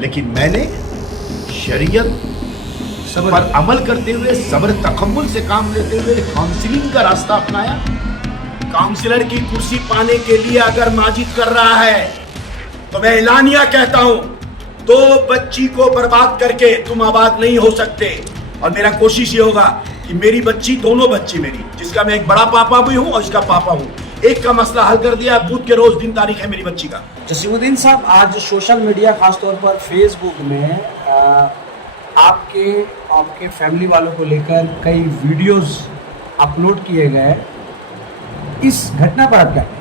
लेकिन मैंने शरीयत पर अमल करते हुए सब्र तकम्मुल से काम लेते हुए काउंसलिंग का रास्ता अपनाया। काउंसलर की कुर्सी पाने के लिए अगर माजिद कर रहा है तो मैं एलानिया कहता हूं, दो बच्ची को बर्बाद करके तुम आबाद नहीं हो सकते। और मेरा कोशिश ये होगा कि मेरी बच्ची, दोनों बच्ची मेरी, जिसका मैं एक बड़ा पापा भी हूं और इसका पापा हूं, एक का मसला हल कर दिया। बुध के रोज दिन तारीख है मेरी बच्ची का। जसीमुद्दीन साहब, आज सोशल मीडिया खासतौर पर फेसबुक में आपके फैमिली वालों को लेकर कई वीडियोस अपलोड किए गए, इस घटना पर आप क्या कहें?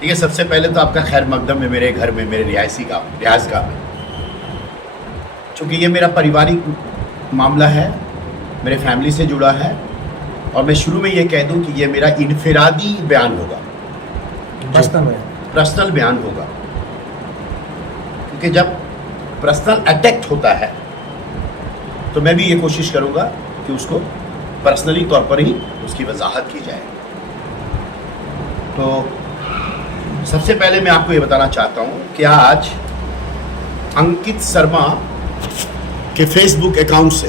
देखिए, सबसे पहले तो आपका खैर मकदम है मेरे घर में, मेरे रिहायश का में, चूँकि ये मेरा पारिवारिक मामला है, मेरे फैमिली से जुड़ा है। और मैं शुरू में ये कह दूं कि ये मेरा इनफिरादी बयान होगा, पर्सनल बयान होगा, क्योंकि जब पर्सनल अटैक होता है तो मैं भी ये कोशिश करूंगा कि उसको पर्सनली तौर पर ही उसकी वजाहत की जाए। तो सबसे पहले मैं आपको ये बताना चाहता हूं कि आज अंकित शर्मा के फेसबुक अकाउंट से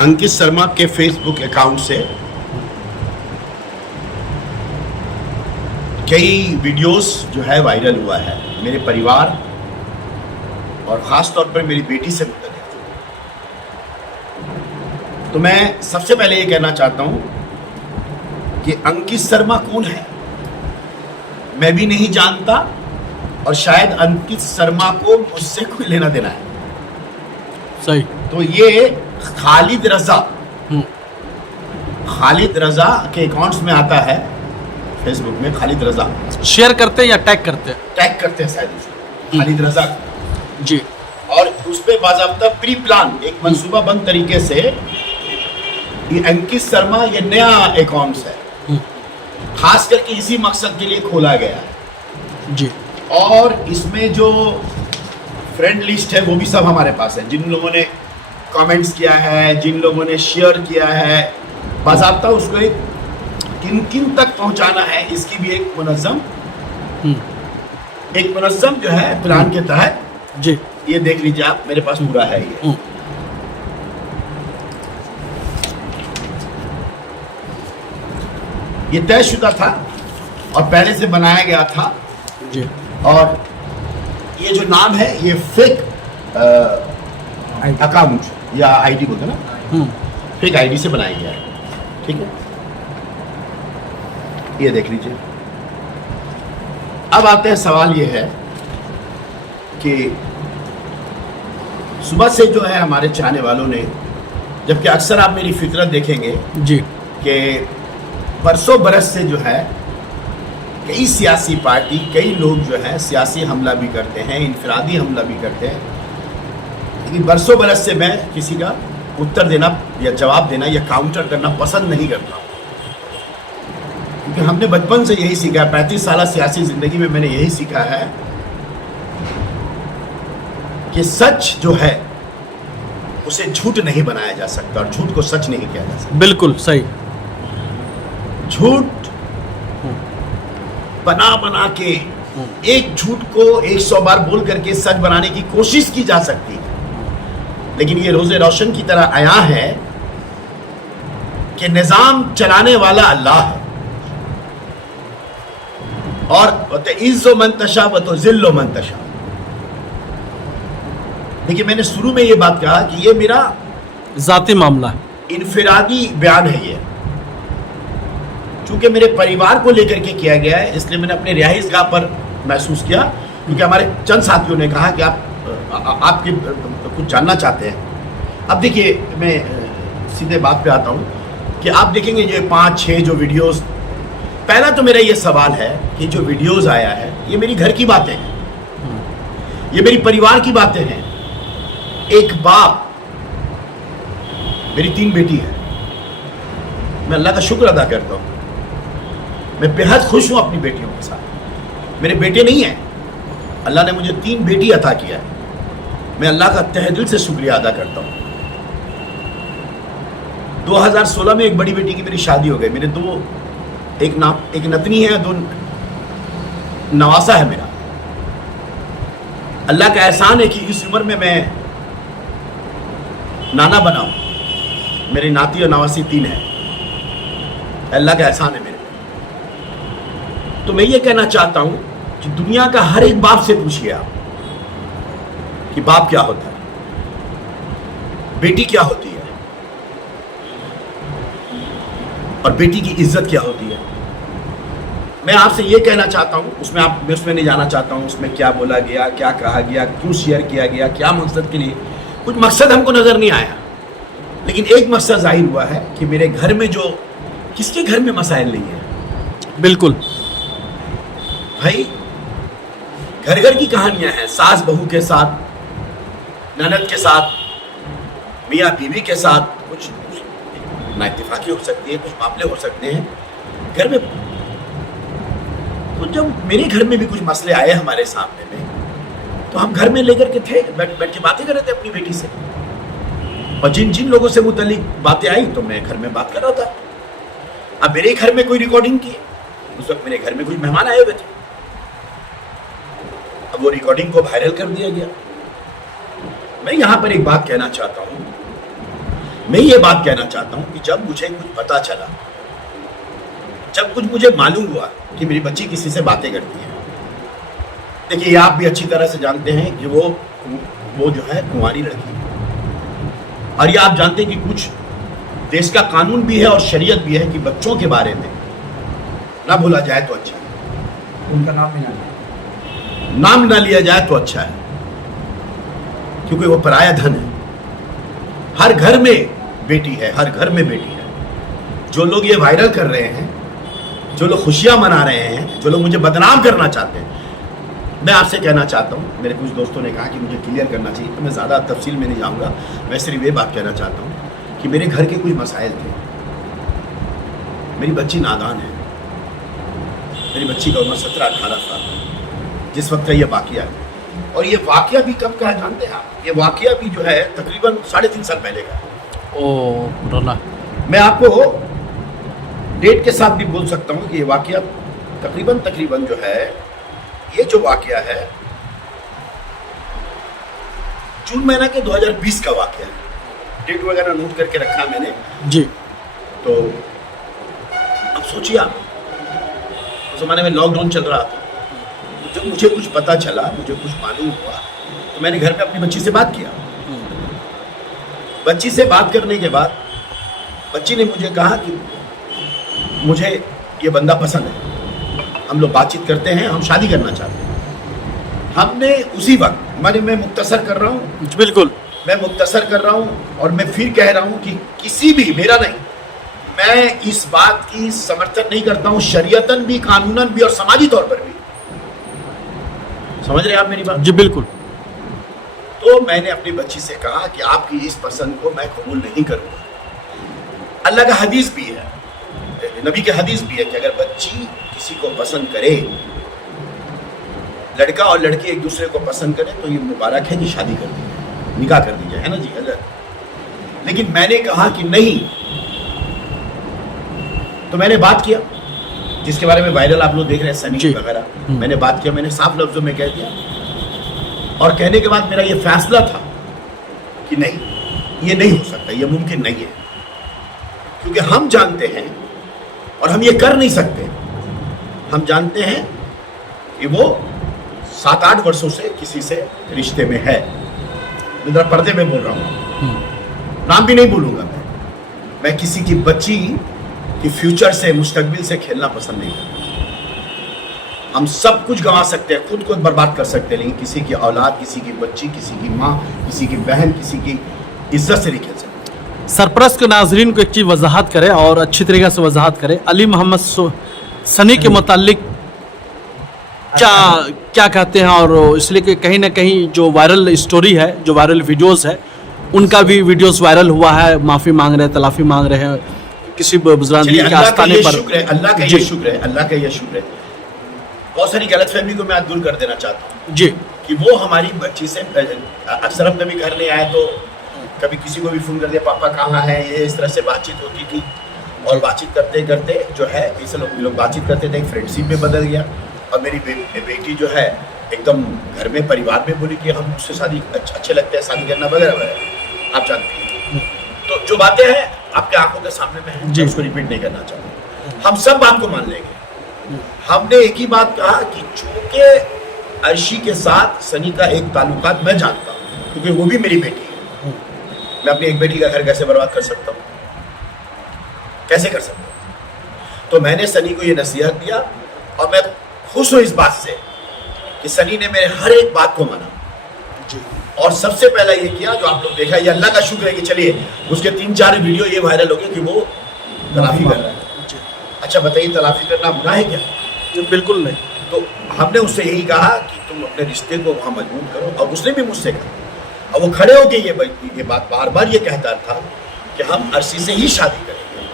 अंकित शर्मा के फेसबुक अकाउंट से कई वीडियोस जो है वायरल हुआ है मेरे परिवार और ख़ास तौर पर मेरी बेटी से मुतल्लिक़। तो मैं सबसे पहले ये कहना चाहता हूँ कि अंकित शर्मा कौन है मैं भी नहीं जानता, और शायद अंकित शर्मा को मुझसे कोई लेना देना है। सही। तो ये खालिद रजा के अकाउंट्स में आता है फेसबुक में। खालिद रजा शेयर करते हैं या टैग करते हैं? टैग करते हैं शायद उसको, खालिद रजा जी। और उस पे बाज़ाब्ता प्री प्लान एक मंसूबाबंद तरीके से ये अंकित शर्मा ये नया अकाउंट्स है, खास करके इसी मकसद के लिए खोला गया है जी। और इसमें जो फ्रेंड लिस्ट है वो भी सब हमारे पास है। जिन लोगों ने कमेंट्स किया है, जिन लोगों ने शेयर किया है, बाज़ाब्ता उसको एक किन किन तक पहुंचाना है, इसकी भी एक मुनज़्ज़म जो है प्लान के तहत जी। ये देख लीजिए आप, मेरे पास पूरा है ये तयशुदा था और पहले से बनाया गया था जी। और ये जो नाम है ये फेक अकाउंट या आईडी बोलते हैं ना, फेक आईडी से बनाया गया है। ठीक है, ये देख लीजिए। अब आते हैं, सवाल ये है कि सुबह से जो है हमारे चाहने वालों ने, जबकि अक्सर आप मेरी फितरत देखेंगे जी कि बरसों बरस से जो है कई सियासी पार्टी, कई लोग जो है सियासी हमला भी करते हैं, इनफरादी हमला भी करते हैं, लेकिन बरसों बरस से मैं किसी का उत्तर देना या जवाब देना या काउंटर करना पसंद नहीं करता, क्योंकि हमने बचपन से यही सीखा है। 35 साल सियासी ज़िंदगी में मैंने यही सीखा है कि सच जो है उसे झूठ नहीं बनाया जा सकता और झूठ को सच नहीं किया जा सकता। बिल्कुल सही। झूठ बना बना के एक झूठ को 100 बार बोल करके सच बनाने की कोशिश की जा सकती है, लेकिन ये रोज़े रोशन की तरह आया है कि निज़ाम चलाने वाला अल्लाह है और इज़्ज़ो मन तशा व तो ज़िल्लो मन तशा। देखिए, मैंने शुरू में ये बात कहा कि ये मेरा ज़ाती मामला है, इनफिरादी बयान है। ये चूंकि मेरे परिवार को लेकर के किया गया है, इसलिए मैंने अपने रिहाइशगाह पर महसूस किया, क्योंकि हमारे चंद साथियों ने कहा कि आपके कुछ जानना चाहते हैं। अब देखिए, मैं सीधे बात पे आता हूँ कि आप देखेंगे ये 5-6 जो वीडियोस, पहला तो मेरा ये सवाल है कि जो वीडियोस आया है ये मेरी घर की बातें हैं, ये मेरी परिवार की बातें हैं। एक बाप, मेरी 3 बेटी है, मैं अल्लाह का शुक्र अदा करता हूँ, मैं बेहद खुश हूँ अपनी बेटियों के साथ। मेरे बेटे नहीं हैं, अल्लाह ने मुझे 3 बेटी अता किया है, मैं अल्लाह का तहे दिल से शुक्रिया अदा करता हूँ। 2016 में एक बड़ी बेटी की मेरी शादी हो गई। मेरे 2, एक नतनी है, 2 नवासा है मेरा। अल्लाह का एहसान है कि इस उम्र में मैं नाना बना हूं। मेरी नाती और नवासी 3 है। अल्लाह का एहसान है मेरे पे। तो मैं ये कहना चाहता हूं कि दुनिया का हर एक बाप से पूछिए आप कि बाप क्या होता है, बेटी क्या होती है और बेटी की इज्जत क्या होती है। मैं आपसे ये कहना चाहता हूं, मैं उसमें नहीं जाना चाहता हूं उसमें क्या बोला गया, क्या कहा गया, क्यों शेयर किया गया, क्या मकसद के लिए। कुछ मकसद हमको नजर नहीं आया, लेकिन एक मकसद जाहिर हुआ है कि मेरे घर में जो, किसके घर में मसाइल नहीं है। बिल्कुल भाई घर घर की कहानियां हैं, सास बहू के साथ, ननद के साथ, मियाँ बीवी के साथ, कुछ नाइत्तेफाकी हो सकती है, कुछ मामले हो सकते हैं घर में। तो जब मेरे घर में भी कुछ मसले आए हमारे सामने में, तो हम घर में लेकर के थे, बैठ के बातें कर रहे थे अपनी बेटी से, और जिन जिन लोगों से मुतालिक बातें आई तो मैं घर में बात कर रहा था। अब मेरे घर में कोई रिकॉर्डिंग की, उस वक्त मेरे घर में कुछ मेहमान आए हुए थे, अब वो रिकॉर्डिंग को वायरल कर दिया गया। मैं यहां पर एक बात कहना चाहता हूं, मैं ये बात कहना चाहता हूं कि जब मुझे कुछ पता चला, जब कुछ मुझे मालूम हुआ कि मेरी बच्ची किसी से बातें करती है, देखिए आप भी अच्छी तरह से जानते हैं कि वो जो है कुंवारी लड़की है, और ये आप जानते हैं कि कुछ देश का कानून भी है और शरीयत भी है कि बच्चों के बारे में ना भूला जाए तो अच्छा है, उनका नाम नाम ना लिया जाए तो अच्छा है, क्योंकि वो पराया धन है। हर घर में बेटी है, हर घर में बेटी है। जो लोग ये वायरल कर रहे हैं, जो लोग खुशियां मना रहे हैं, जो लोग मुझे बदनाम करना चाहते हैं, मैं आपसे कहना चाहता हूं, मेरे कुछ दोस्तों ने कहा कि मुझे क्लियर करना चाहिए, तो मैं ज़्यादा तफसील में नहीं जाऊंगा। मैं सिर्फ ये बात कहना चाहता हूं कि मेरे घर के कुछ मसाइल थे। मेरी बच्ची नादान है, मेरी बच्ची का उम्र 17-18 साल जिस वक्त का ये वाकया है, और ये वाकया भी कब का है जानते हैं आप? ये वाकया भी जो है तकरीबन 3.5 साल पहले का है। ओ रोना, मैं आपको डेट के साथ भी बोल सकता हूं कि ये वाकया तकरीबन जो है, ये जो वाकया है जून महीना के 2020 का वाकया है। डेट वगैरह नोट करके रखा मैंने जी। तो अब सोचिए आप, उस जमाने में लॉकडाउन चल रहा था, तो जब मुझे कुछ पता चला, मुझे कुछ मालूम हुआ, तो मैंने घर में अपनी बच्ची से बात किया। बच्ची से बात करने के बाद बच्ची ने मुझे कहा कि मुझे ये बंदा पसंद है, हम लोग बातचीत करते हैं, हम शादी करना चाहते हैं। हमने उसी वक्त, मैं मुख्तसर कर रहा हूँ, बिल्कुल मैं मुख्तसर कर रहा हूँ, और मैं फिर कह रहा हूँ कि किसी भी, मेरा नहीं, मैं इस बात की समर्थन नहीं करता हूँ, शरीयतन भी, कानूनन भी और समाजी तौर पर भी। समझ रहे हैं आप मेरी बात? जी बिल्कुल। तो मैंने अपनी बच्ची से कहा कि आपकी इस पसंद को मैं कबूल नहीं करूंगा। अल्लाह का हदीस भी है, नबी के हदीस भी है कि अगर बच्ची किसी को पसंद करे, लड़का और लड़की एक दूसरे को पसंद करें, तो ये मुबारक है कि शादी कर दीजिए, निकाह कर दीजिए, है ना जी, अगर। लेकिन मैंने कहा कि नहीं। तो मैंने बात किया, जिसके बारे में वायरल आप लोग देख रहे हैं, सनी वगैरह। मैंने बात किया, मैंने साफ लफ्जों में कह दिया, और कहने के बाद मेरा ये फैसला था कि नहीं, ये नहीं हो सकता, ये मुमकिन नहीं है, क्योंकि हम जानते हैं और हम ये कर नहीं सकते। हम जानते हैं कि वो 7-8 वर्षों से किसी से रिश्ते में है। मैं जरा पर्दे में बोल रहा हूँ, नाम भी नहीं बोलूंगा मैं किसी की बच्ची कि फ्यूचर से, मुस्तकबिल से खेलना पसंद नहीं करता। हम सब कुछ गंवा सकते हैं, खुद को बर्बाद कर सकते हैं, लेकिन किसी की औलाद, किसी की बच्ची, किसी की माँ, किसी की बहन, किसी की इज्जत से नहीं खेल सकते। सरप्रस्त के नाजरीन को एक चीज़ वजाहत करें और अच्छी तरीके से वजाहत करें। अली मोहम्मद सनी के मुतालिक क्या कहते हैं, और इसलिए कि कहीं ना कहीं जो वायरल स्टोरी है, जो वायरल वीडियोस है, उनका भी वीडियोस वायरल हुआ है, माफ़ी मांग रहे हैं, तलाफ़ी मांग रहे हैं किसी बुजुर्गानी के आस्थाने पर। अल्लाह का ये शुक्र है, अल्लाह का ये शुक्र है। बहुत सारी गलतफहमी को मैं आज दूर कर देना चाहता हूँ जी, कि वो हमारी बच्ची से, अक्सर हम कभी घर नहीं आए तो कभी किसी को भी फ़ोन कर दिया, पापा कहाँ है, ये इस तरह से बातचीत होती थी। और बातचीत करते करते जो है, इसे लोग बातचीत करते थे, एक फ्रेंडशिप में बदल गया, और मेरी बेटी जो है एकदम घर में परिवार में बोली कि हम उससे शादी अच्छे लगते हैं, शादी करना वगैरह वगैरह, आप जानते हैं। तो जो बातें हैं आपके आंखों के सामने में है, मैं उसको रिपीट नहीं करना चाहता। हम सब बात को मान लेंगे। हमने एक ही बात कहा कि चूंकि अर्शी के साथ सनी का एक ताल्लुकात मैं जानता हूँ, क्योंकि वो भी मेरी बेटी है, मैं अपनी एक बेटी का घर कैसे बर्बाद कर सकता हूँ, कैसे कर सकता हूँ। तो मैंने सनी को ये नसीहत दिया और मैं खुश हूँ इस बात से कि सनी ने मेरे हर एक बात को माना। और सबसे पहला ये किया जो आप लोग देखा, ये अल्लाह का शुक्र है कि चलिए उसके 3-4 वीडियो ये वायरल हो गए कि वो तलाफी कर रहा है। अच्छा बताइए, तलाफी करना गुनाह है क्या? बिल्कुल नहीं। तो हमने उससे यही कहा कि तुम अपने रिश्ते को वहाँ मजबूत करो, और उसने भी मुझसे कहा, और वो खड़े होके ये बात बार बार ये कहता था कि हम अर्शी से ही शादी करेंगे,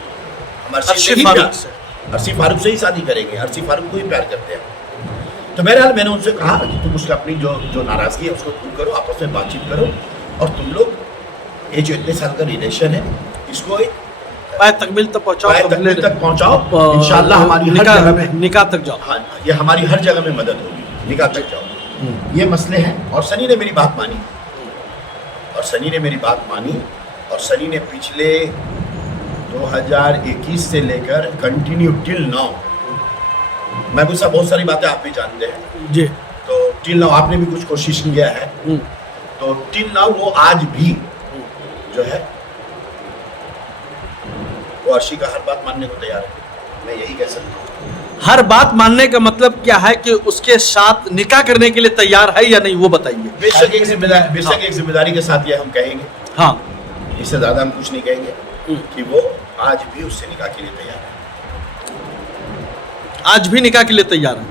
हम अर्शी फारूक से ही शादी करेंगे, अर्शी फारूक को ही प्यार करते हैं। तो बहरहाल मैंने उनसे कहा कि तुम उसका अपनी जो नाराज़गी है उसको दूर करो, आपस में बातचीत करो, और तुम लोग ये जो इतने साल का रिलेशन है इसको एक तकमील तक पहुँचाओ। इंशाल्लाह हमारी हर जगह में निकाह तक जाओ। हाँ, ये हमारी हर जगह में मदद होगी, निकाह तक जाओ। ये मसले हैं। और सनी ने मेरी बात मानी, और सनी ने पिछले 2021 से लेकर कंटिन्यू टिल नाउ, मैं भी बहुत सारी बातें आप भी जानते हैं जी, तो टिल नाउ आपने भी कुछ कोशिश किया है, तो टिल नाउ वो आज भी जो है वो अर्शी का हर बात मानने को तैयार है। मैं यही कह सकता हूँ। हर बात मानने का मतलब क्या है कि उसके साथ निकाह करने के लिए तैयार है या नहीं, वो बताइए। बेशक एक जिम्मेदारी के साथ ये हम कहेंगे, हाँ, इससे ज्यादा हम कुछ नहीं कहेंगे कि वो आज भी उससे निकाह के लिए तैयार है। आज भी निकाह के लिए तैयार है,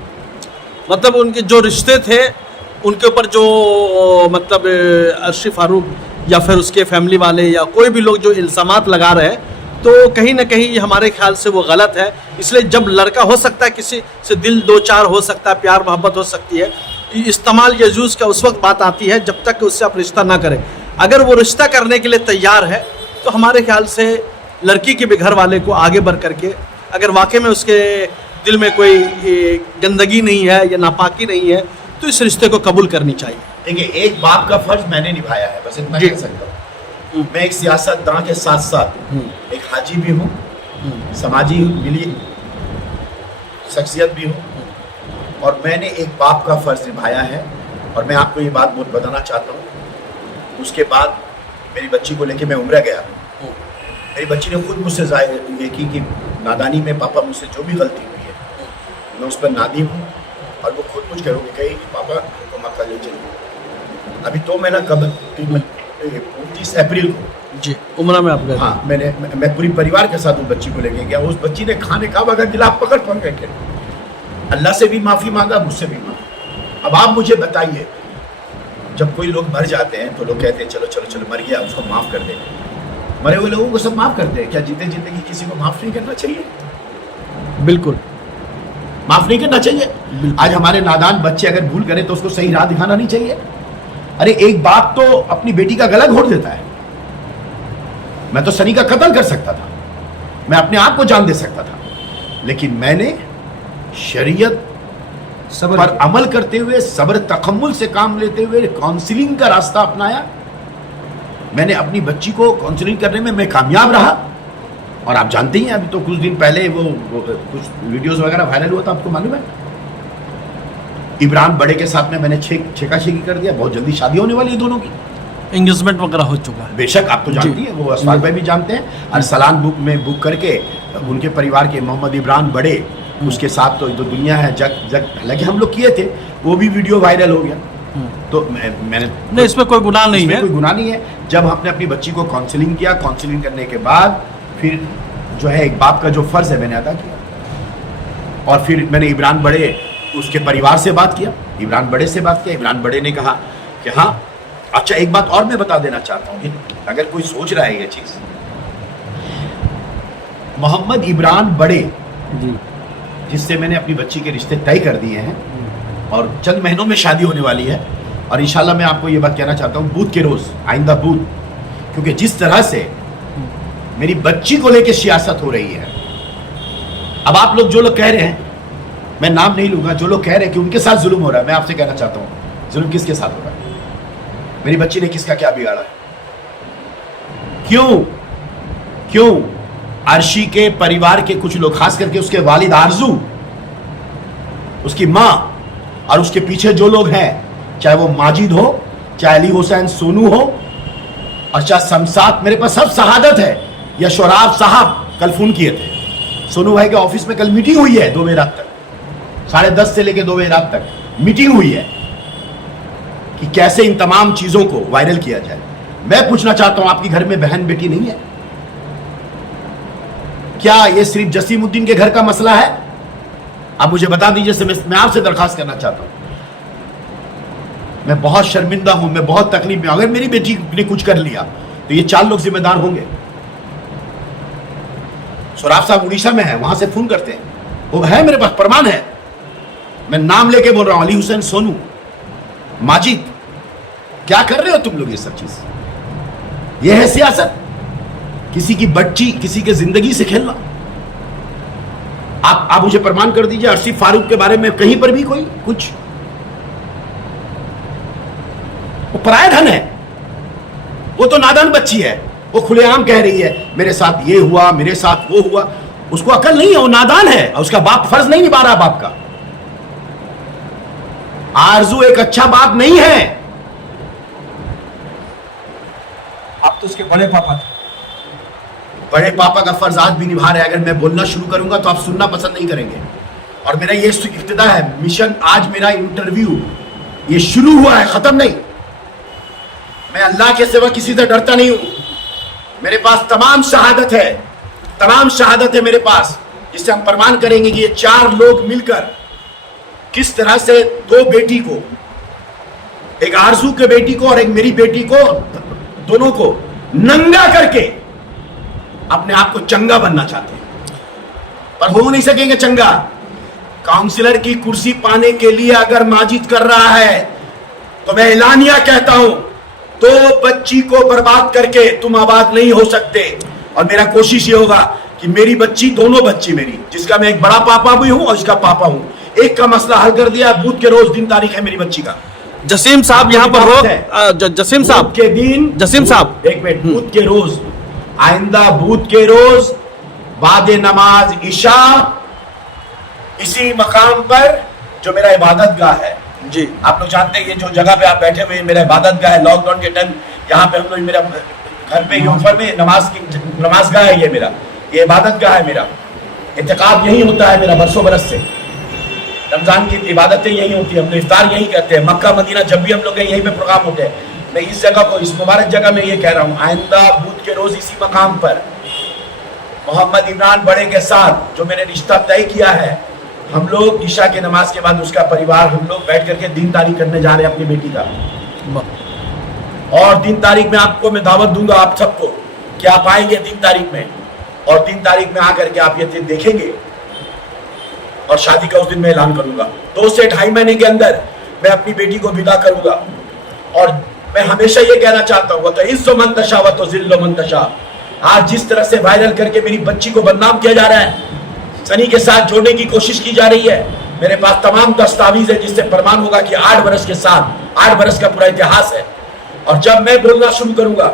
मतलब उनके जो रिश्ते थे उनके ऊपर जो मतलब अर्शी फारूक या फिर उसके फैमिली वाले या कोई भी लोग जो इल्ज़ामात लगा रहे हैं, तो कहीं ना कहीं हमारे ख्याल से वो गलत है। इसलिए जब लड़का हो सकता है, किसी से दिल 2-4 हो सकता है, प्यार मोहब्बत हो सकती है, इस्तेमाल या यूज़ का उस वक्त बात आती है जब तक कि उससे आप रिश्ता ना करें। अगर वो रिश्ता करने के लिए तैयार है तो हमारे ख्याल से लड़की के भी घर वाले को आगे बढ़ करके, अगर वाकई में उसके दिल में कोई गंदगी नहीं है या नापाकी नहीं है, तो इस रिश्ते को कबूल करनी चाहिए। देखिए, एक बाप का फर्ज मैंने निभाया है, बस इतना कह सकता हूँ। मैं एक सियासतदां के साथ साथ एक हाजी भी हूँ, समाजी मिली शख्सियत भी हूँ, और मैंने एक बाप का फर्ज निभाया है। और मैं आपको ये बात बताना चाहता हूँ। उसके बाद मेरी बच्ची को लेके मैं उम्र गया, मेरी बच्ची ने खुद मुझसे ये की कि नादानी में पापा मुझसे जो भी गलती हुई है मैं उस पर नादिम हूँ, और वो खुद मुझ करोगे कही कि पापा हमको मक्का ले चलिए। अभी तो मैं ना कब 29 अप्रैल को जी उम्रा में आप गए? हाँ, मैं पूरी परिवार के साथ उस बच्ची को लेके गया। उस बच्ची ने खाने का बगैर गिलाफ पकड़ के अल्लाह से भी माफ़ी मांगा, मुझसे भी मांगा। अब आप मुझे बताइए, जब कोई लोग मर जाते हैं तो लोग कहते हैं चलो चलो चलो मर गया उसको माफ़ कर देंगे। मरे हुए लोगों को सब माफ़ करते हैं, क्या जीते जिंदगी किसी को माफ़ नहीं करना चाहिए? बिल्कुल माफ़ नहीं करना चाहिए। आज हमारे नादान बच्चे अगर भूल करें तो उसको सही राह दिखाना नहीं चाहिए। अरे एक बाप तो अपनी बेटी का गला घोट देता है। मैं तो सनी का कत्ल कर सकता था, मैं अपने आप को जान दे सकता था, लेकिन मैंने शरीयत पर अमल करते हुए, सब्र तकम्मुल से काम लेते हुए काउंसलिंग का रास्ता अपनाया। मैंने अपनी बच्ची को काउंसलिंग करने में मैं कामयाब रहा। और आप जानते ही हैं, अभी तो कुछ दिन पहले वो कुछ वीडियोस वगैरह वायरल हुआ था, आपको मालूम है? इमरान बड़े के साथ में मैंने छेका-छेकी कर दिया। बहुत जल्दी शादी होने वाली है दोनों की, एंगेजमेंट वगैरह हो चुका है। बेशक आप तो जानती हैं, वो असफाक भाई भी जानते हैं। अरसलान बुक में बुक करके उनके परिवार के मोहम्मद इमरान बड़े, उसके साथ तो दुनिया है जग हालांकि हम लोग किए थे, वो भी वीडियो वायरल हो गया। तो मैंने नहीं, इसमें कोई गुनाह नहीं है, कोई गुनाह नहीं है। जब हमने अपनी बच्ची को काउंसलिंग किया, काउंसलिंग करने के बाद फिर जो है एक बाप का जो फर्ज है मैंने अदा किया। और फिर मैंने इमरान बड़े उसके परिवार से बात किया, इमरान बड़े से बात किया। इमरान बड़े ने कहा कि हाँ, अच्छा एक बात और मैं बता देना चाहता हूँ, अगर कोई सोच रहा है ये चीज, मोहम्मद इमरान बड़े जी, जिससे मैंने अपनी बच्ची के रिश्ते तय कर दिए हैं और चंद महीनों में शादी होने वाली है। और इंशाल्लाह मैं आपको ये बात कहना चाहता हूँ, बूथ के रोज आइंदा बूथ, क्योंकि जिस तरह से मेरी बच्ची को लेकर सियासत हो रही है, अब आप लोग जो लोग कह रहे हैं मैं नाम नहीं लूंगा, जो लोग कह रहे हैं कि उनके साथ जुल्म हो रहा है, मैं आपसे कहना चाहता हूं जुल्म किसके साथ हो रहा है? मेरी बच्ची ने किसका क्या बिगाड़ा है? क्यों अर्शी के परिवार के कुछ लोग, खास करके उसके वालिद आरजू, उसकी मां और उसके पीछे जो लोग हैं, चाहे वो माजिद हो, चाहे अली हुसैन सोनू हो, और चाहे शमसाद, मेरे पास सब शहादत है। या शोराब साहब कल फोन किए थे, सोनू भाई के ऑफिस में कल मीटिंग हुई है 2 बजे रात तक, 10:30 से लेकर 2 बजे रात तक मीटिंग हुई है कि कैसे इन तमाम चीजों को वायरल किया जाए। मैं पूछना चाहता हूं, आपकी घर में बहन बेटी नहीं है क्या? ये सिर्फ जसीमुद्दीन के घर का मसला है? आप मुझे बता दीजिए। मैं आपसे दरखास्त करना चाहता हूं, मैं बहुत शर्मिंदा हूं, मैं बहुत तकलीफ में। अगर मेरी बेटी ने कुछ कर लिया तो ये 4 लोग जिम्मेदार होंगे। सोराब साहब उड़ीसा में है, वहां से फोन करते हैं, वो है मेरे पास प्रमाण है, मैं नाम लेके बोल रहा हूं, अली हुसैन सोनू, माजिद। क्या कर रहे हो तुम लोग ये सब चीज? ये है सियासत? किसी की बच्ची, किसी के जिंदगी से खेलना। आप मुझे प्रमाण कर दीजिए अर्शी फारूक के बारे में कहीं पर भी कोई कुछ? वो पराया धन है, वो तो नादान बच्ची है, वो खुलेआम कह रही है मेरे साथ ये हुआ, मेरे साथ वो हुआ। उसको अकल नहीं है, वो नादान है, और उसका बाप फर्ज नहीं निभा रहा बाप का। आरजू एक अच्छा बाप नहीं है। आप तो उसके बड़े पापा थे। बड़े पापा का फर्ज आज भी निभा रहे हैं। अगर मैं बोलना शुरू करूंगा तो आप सुनना पसंद नहीं करेंगे। और मेरा ये इब्तिदा है मिशन, आज मेरा इंटरव्यू ये शुरू हुआ है, खत्म नहीं। मैं अल्लाह के सिवा किसी से डरता नहीं हूं। मेरे पास तमाम शहादत है, तमाम शहादत है मेरे पास, जिससे हम प्रमाण करेंगे कि ये 4 लोग मिलकर किस तरह से 2 बेटी को, एक आरजू के बेटी को और एक मेरी बेटी को, दोनों को नंगा करके अपने आप को चंगा बनना चाहते हैं, पर हो नहीं सकेंगे चंगा। काउंसिलर की कुर्सी पाने के लिए अगर माजिद कर रहा है तो मैं एलानिया कहता हूं, तो बच्ची को बर्बाद करके तुम आबाद नहीं हो सकते। और मेरा कोशिश ये होगा कि मेरी बच्ची, दोनों बच्ची मेरी, जिसका मैं एक बड़ा पापा भी हूं और इसका पापा हूं, एक का मसला हल कर दिया। बूथ के रोज दिन तारीख है मेरी बच्ची का। जसीम साहब यहाँ पर हो, जसीम साहब के दिन, जसीम साहब एक मिनट, बूथ के रोज, आइंदा बूथ के रोज बाद नमाज इशा इसी मकाम पर जो मेरा इबादत गाह है जी, आप लोग जानते हैं ये जो जगह पे आप बैठे हुए मेरा इबादत गाह है। लॉकडाउन के टाइम यहाँ पे हम लोग, मेरा घर पे ऊपर में नमाज गाह है, ये मेरा ये इबादत गाह है। मेरा इत्तिकाफ यही होता है मेरा बरसों बरस से। रमजान की इबादतें यही होती है, हम लोग इफ्तार यही करते हैं। मक्का मदीना जब भी हम लोग यहीं पे प्रोग्राम होते हैं। मैं इस जगह को, इस मुबारक जगह में ये कह रहा हूँ, आइंदा बूथ के रोज इसी मकाम पर मोहम्मद इमरान बड़े के साथ जो मैंने रिश्ता तय किया है, हम लोग ईशा के नमाज के बाद उसका परिवार हम लोग बैठ करके दिन तारीख करने जा रहे हैं अपनी बेटी का। और दिन तारीख में आपको मैं दावत दूंगा आप सबको कि आप आएंगे दिन तारीख में, और दिन तारीख में आकर के आप ये देखेंगे, और शादी का उस दिन मैं ऐलान करूंगा। 2 से 2.5 महीने के अंदर मैं अपनी बेटी को विदा करूंगा। और मैं हमेशा ये कहना चाहता हूँ, तो इज्जो मंतशा व तो जिल्लो मंतशा। आज जिस तरह से वायरल करके मेरी बच्ची को बदनाम किया जा रहा है, सनी के साथ जोड़ने की कोशिश की जा रही है, मेरे पास तमाम दस्तावेज है जिससे प्रमाण होगा कि 8 बरस के साथ 8 बरस का पूरा इतिहास है। और जब मैं बोलना शुरू करूंगा,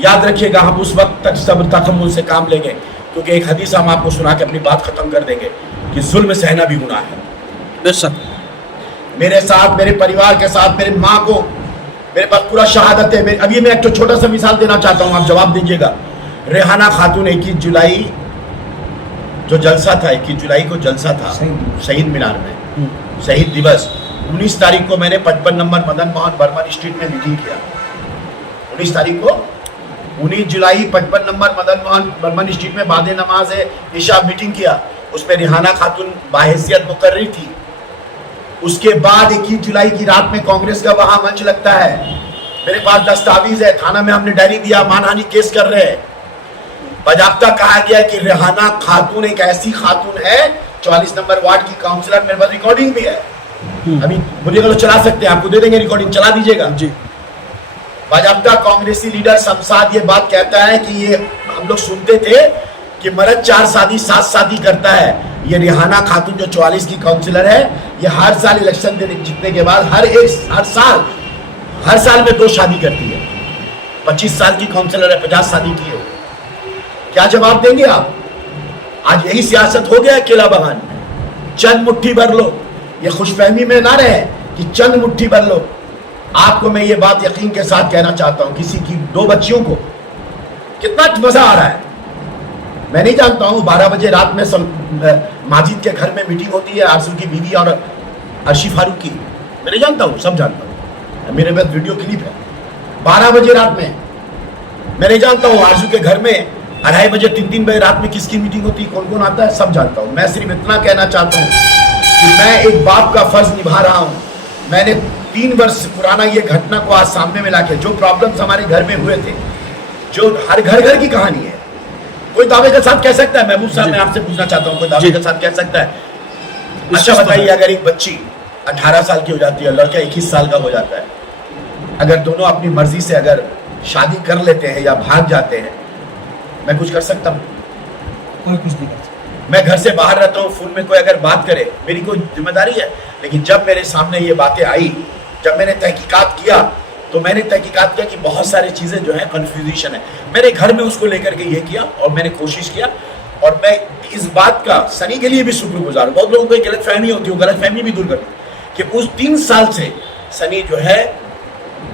याद रखिएगा, हम उस वक्त तक सब्र तहम्मुल से काम लेंगे, क्योंकि एक हदीस हम आपको सुना के अपनी बात खत्म कर देंगे कि जुल्म सहना भी गुनाह है। बेशक मेरे साथ, मेरे परिवार के साथ, मेरी माँ को, मेरे पास पूरा शहादत है। अभी मैं एक छोटा सा मिसाल देना चाहता हूँ, आप जवाब दीजिएगा। रेहाना खातून 21 जुलाई जो जलसा था, 21 जुलाई को जलसा था शहीद मीनार में, शहीद दिवस। 19 तारीख को मैंने 55 नंबर मदन मोहन बर्मन स्ट्रीट में मीटिंग किया। 19 तारीख को, 19 जुलाई 55 नंबर मदन मोहन बर्मन स्ट्रीट में बाद नमाज है ईशा मीटिंग किया। उसमें रेहाना खातून बाहैसियत मुकर्रिर थी। उसके बाद 21 जुलाई की रात में कांग्रेस का वहां मंच लगता है। मेरे पास दस्तावेज है, थाना में हमने डायरी दिया, मानहानि केस कर रहे हैं। बाकायदा कहा गया कि रेहाना खातून एक ऐसी खातून है, 44 नंबर वार्ड की काउंसिलर, मेरे पास रिकॉर्डिंग भी है। अभी मुझे तो चला सकते हैं, आपको दे देंगे रिकॉर्डिंग, चला दीजिएगा जी। बाकायदा कांग्रेसी लीडर शमसाद ये बात कहता है कि ये हम लोग सुनते थे कि मर्द 4 शादी 7 शादी करता है, ये रिहाना खातून जो 44 की काउंसिलर है, ये हर साल इलेक्शन जीतने के बाद हर साल में 2 शादी करती है। 25 साल की काउंसिलर है, 50 शादी की हो। क्या जवाब देंगे आप? आज यही सियासत हो गया केला बगान में। चंद मुट्ठी भर लो, ये खुशफहमी में ना रहे कि चंद मुट्ठी भर लो। आपको मैं ये बात यकीन के साथ कहना चाहता हूं, किसी की 2 बच्चियों को कितना मजा आ रहा है मैं नहीं जानता हूं। 12 बजे रात में माजिद के घर में मीटिंग होती है, आरजू की बीवी और अर्शी फारूक की, मैं नहीं जानता हूं, सब जानता हूं, मेरे पास वीडियो क्लिप है। 12 बजे रात में मैं नहीं जानता हूं आरजू के घर में 2:30 बजे 3 बजे रात में किसकी मीटिंग होती है, कौन कौन आता है, सब जानता हूं। मैं सिर्फ इतना कहना चाहता हूं कि मैं एक बाप का फर्ज निभा रहा हूं। मैंने 3 वर्ष पुराना ये घटना को आज सामने में लाके, जो प्रॉब्लम्स हमारे घर में हुए थे, जो हर घर की कहानी है, कोई दावे के साथ कह सकता है? महबूब साहब, मैं आपसे पूछना चाहता हूं, कोई दावे के साथ कह सकता है? अच्छा बताइए, अगर एक बच्ची 18 साल की हो जाती है, लड़का 21 साल का हो जाता है, अगर दोनों अपनी मर्जी से अगर शादी कर लेते हैं या भाग जाते हैं, मैं कुछ कर सकता हूं? कोई कुछ नहीं कर सकता। मैं घर से बाहर रहता हूँ, फोन में कोई अगर बात करे, मेरी कोई जिम्मेदारी है? लेकिन जब मेरे सामने ये बातें आई, जब मैंने तहकीकात किया, तो मैंने तहकीकात किया कि बहुत सारी चीज़ें जो है कन्फ्यूजिशन है। मैंने घर में उसको लेकर के ये किया और मैंने कोशिश किया, और मैं इस बात का सनी के लिए भी शुक्रगुजार हूँ। बहुत लोगों को गलत फहमी होती है, गलत फहमी भी दूर कर कि उस 3 साल से सनी जो है,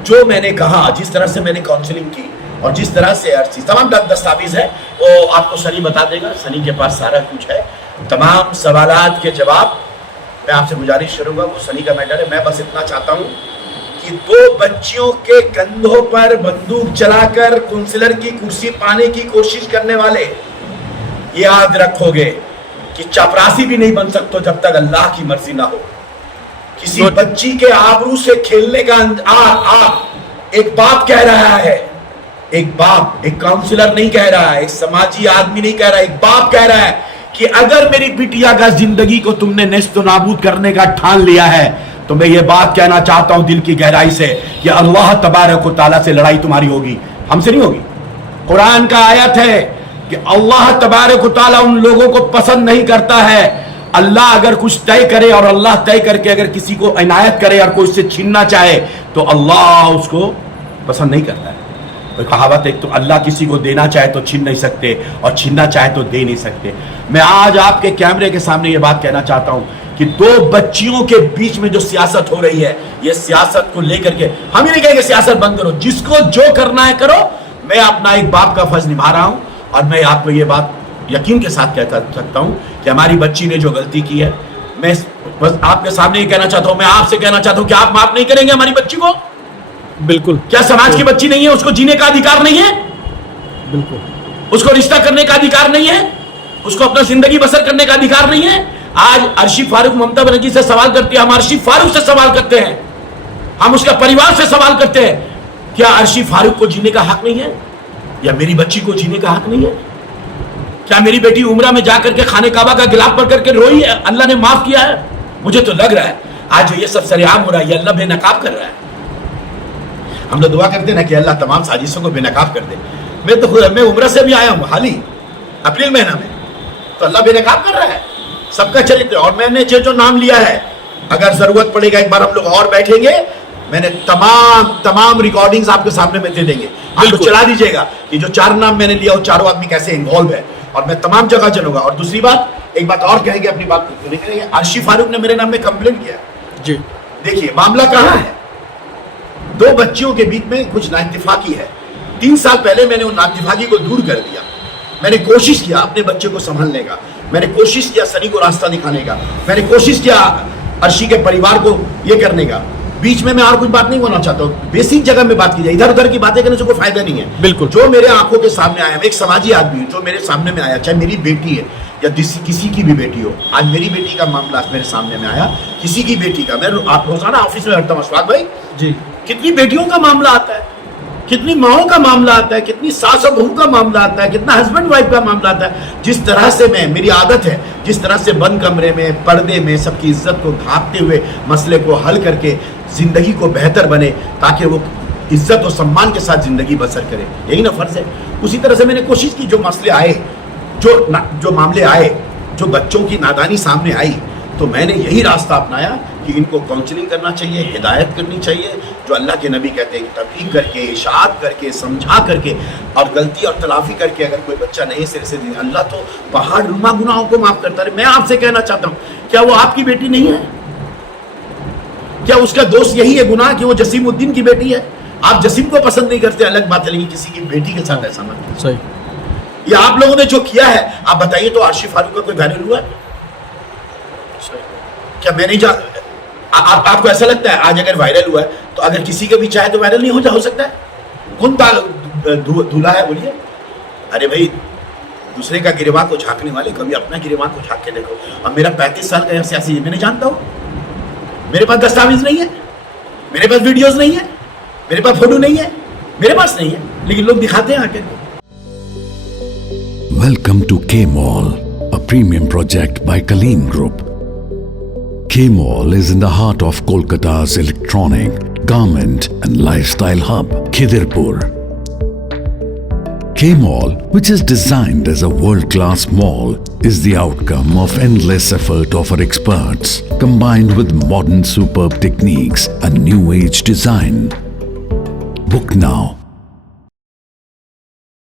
जो मैंने कहा, जिस तरह से मैंने काउंसलिंग की और जिस तरह से हर चीज तमाम दस्तावेज है वो आपको सनी बता देगा। सनी के पास सारा कुछ है, तमाम सवालात के जवाब। मैं आपसे गुजारिश करूंगा, वो सनी का मैटर है। मैं बस इतना चाहता हूं कि 2 बच्चियों के कंधों पर बंदूक चलाकर काउंसिलर की कुर्सी पाने की कोशिश करने वाले, याद रखोगे कि चपरासी भी नहीं बन सकते जब तक अल्लाह की मर्जी ना हो। किसी बच्ची के आबरू से खेलने का एक बाप कह रहा है, एक बाप, एक काउंसिलर नहीं कह रहा है, एक समाजी आदमी नहीं कह रहा है, एक बाप कह रहा है कि अगर मेरी बिटिया का जिंदगी को तुमने नेस्त नाबूद करने का ठान लिया है, तो मैं ये बात कहना चाहता हूं दिल की गहराई से कि अल्लाह तबारक व तआला से लड़ाई तुम्हारी होगी, हमसे नहीं होगी। कुरान का आयत है कि अल्लाह तबारक व तआला उन लोगों को पसंद नहीं करता है। अल्लाह अगर कुछ तय करे और अल्लाह तय करके अगर किसी को इनायत करे और कोई उससे छीनना चाहे, तो अल्लाह उसको पसंद नहीं करता है। कोई कहावत है, तो अल्लाह किसी को देना चाहे तो छीन नहीं सकते और छीनना चाहे तो दे नहीं सकते। मैं आज आपके कैमरे के सामने ये बात कहना चाहता हूं कि 2 बच्चियों के बीच में जो सियासत हो रही है, ये सियासत को लेकर के हम ही नहीं कहेंगे सियासत बंद करो, जिसको जो करना है करो। मैं अपना एक बाप का फर्ज निभा रहा हूं और मैं आपको ये बात यकीन के साथ कह सकता हूं कि हमारी बच्ची ने जो गलती की है, मैं बस आपके सामने ये कहना चाहता हूं, मैं आपसे कहना चाहता हूं कि आप माफ नहीं करेंगे हमारी बच्ची को? बिल्कुल। क्या समाज की बच्ची नहीं है, उसको जीने का अधिकार नहीं है? बिल्कुल। उसको रिश्ता करने का अधिकार नहीं है? उसको अपना जिंदगी बसर करने का अधिकार नहीं है? आज अर्शी फारूक ममता बनर्जी से सवाल करती है, हम अर्शी फारूक से सवाल करते हैं, हम उसका परिवार से सवाल करते हैं, क्या अर्शी फारूक को जीने का हक नहीं है? या मेरी बच्ची को जीने का हक नहीं है? क्या मेरी बेटी उम्रा में जाकर के खाने काबा का गिलाफ पढ़ करके रोई है, अल्लाह ने माफ किया है? मुझे तो लग रहा है आज जो ये सब सरेआम हो रहा है, ये अल्लाह बेनकाब कर रहा है। हम लोग दुआ करते हैं ना कि अल्लाह तमाम साजिशों को बेनकाब कर दे। मैं उम्र से भी आया हूँ हाल ही अप्रैल महीना में, तो अल्लाह बेनकाब कर रहा है सबका चरित्र। और मैंने जो नाम लिया है, अगर जरूरत पड़ेगा एक बार हम लोग और बैठेंगे, मैंने तमाम रिकॉर्डिंग्स आपके सामने में दे देंगे, आपको चला दीजिएगा कि जो 4 नाम मैंने लिया वो चारों आदमी कैसे इन्वॉल्व है, और मैं तमाम जगह चलूंगा। और दूसरी बात, एक बात और कहेंगे, अपनी बात पूरी करेंगे। अर्शी फारूक ने मेरे नाम में कंप्लेंट किया जी। देखिए मामला कहाँ है, 2 बच्चियों के बीच में कुछ नाइत्तेफाकी है। 3 साल पहले मैंने उन नाइत्तेफाकी को दूर कर दिया। मैंने कोशिश किया अपने बच्चे को संभालने का, मैंने कोशिश किया सनी को रास्ता दिखाने का, मैंने कोशिश किया अर्शी के परिवार को ये करने का। बीच में मैं और कुछ बात नहीं बोलना चाहता हूँ, बेसिक जगह में बात की जाए, इधर उधर की बातें करने से कोई फायदा नहीं है। बिल्कुल। जो मेरे आंखों के सामने आया, मैं एक समाजी आदमी हूँ, जो मेरे सामने में आया, चाहे मेरी बेटी है या किसी की भी बेटी हो, आज मेरी बेटी का मामला मेरे सामने में आया, किसी की बेटी का, मैं आप रोजाना ऑफिस में बैठता हूँ अशफाक भाई जी, कितनी बेटियों का मामला आता है, कितनी माओं का मामला आता है, कितनी सास और बहू का मामला आता है, कितना हस्बैंड वाइफ का मामला आता है। जिस तरह से मेरी आदत है, जिस तरह से बंद कमरे में पर्दे में सबकी इज्जत को ढांपते हुए मसले को हल करके जिंदगी को बेहतर बने, ताकि वो इज्जत और सम्मान के साथ जिंदगी बसर करे, यही ना फर्ज है। उसी तरह से मैंने कोशिश की, जो मसले आए, जो मामले आए, जो बच्चों की नादानी सामने आई तो मैंने यही रास्ता अपनाया कि इनको काउंसलिंग करना चाहिए, हिदायत करनी चाहिए, जो अल्लाह के नबी कहते हैं, तबलीग करके, इशाअत करके, समझा करके और गलती और तलाफी करके अगर कोई बच्चा नए सिरे से अल्लाह तो पहाड़ रुमा गुनाहों को माफ करता है। मैं आपसे कहना चाहता हूँ, क्या वो आपकी बेटी नहीं है? क्या उसका दोस्त यही है गुनाह कि वो जसीमुद्दीन की बेटी है? आप जसीम को पसंद नहीं करते, अलग बात है, लेकिन किसी की बेटी के साथ ऐसा मत कीजिए। सही। या आप लोगों ने जो किया है, आप बताइए तो आशिफ फारूक का कोई वायरल हुआ है? क्या मैं नहीं आपको ऐसा लगता है आज अगर वायरल हुआ है तो अगर किसी का भी चाहे तो वायरल नहीं हो सकता है? कौन दूल्हा है बोलिए? अरे भाई, दूसरे का गिरवा को झांकने वाले कभी अपना गिरवा को झांक के देखो। और मेरा 35 साल का सियासी मैं नहीं जानता हूँ, मेरे पास दस्तावेज नहीं है, मेरे पास वीडियोस नहीं है, मेरे पास फोटो नहीं है, मेरे पास नहीं है, लेकिन लोग दिखाते हैं आके। Welcome to K-Mall, a premium project by Kaleem Group. K-Mall is in the heart of Kolkata's electronic, garment and lifestyle hub, Khidirpur. K-Mall, which is designed as a world-class mall, is the outcome of endless effort of our experts, combined with modern superb techniques and new age design. Book now